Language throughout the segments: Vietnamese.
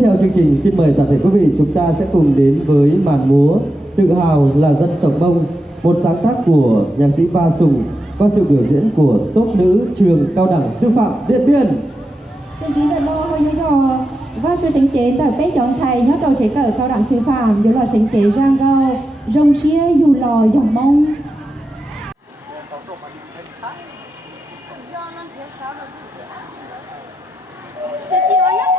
theo chương trình, xin mời toàn thể quý vị chúng ta sẽ cùng đến với màn múa Tự hào là dân tộc Mông, một sáng tác của nhạc sĩ Va Sùng qua sự biểu diễn của tốp nữ trường cao đẳng sư phạm Điện Biên. Chương trình tại mô hơi nhớ dò và sự sáng chế tại bếp chọn thầy nhớ đầu chế cờ cao đẳng sư phạm dù là sáng chế rang gao rồng xia dù lò dòng mông. Hãy subscribe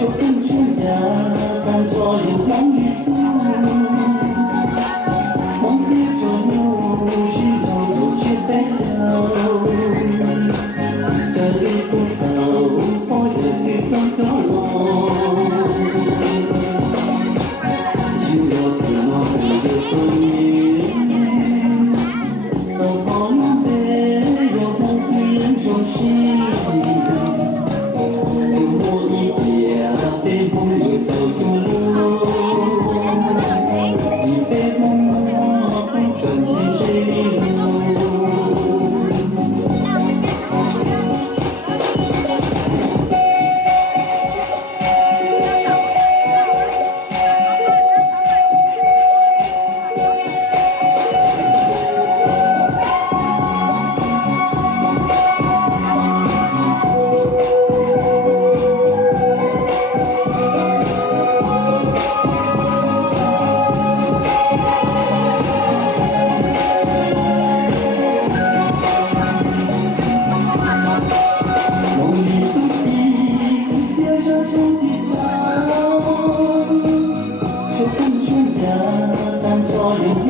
cho kênh Ghiền Mì Gõ để không bỏ lỡ những video hấp dẫn.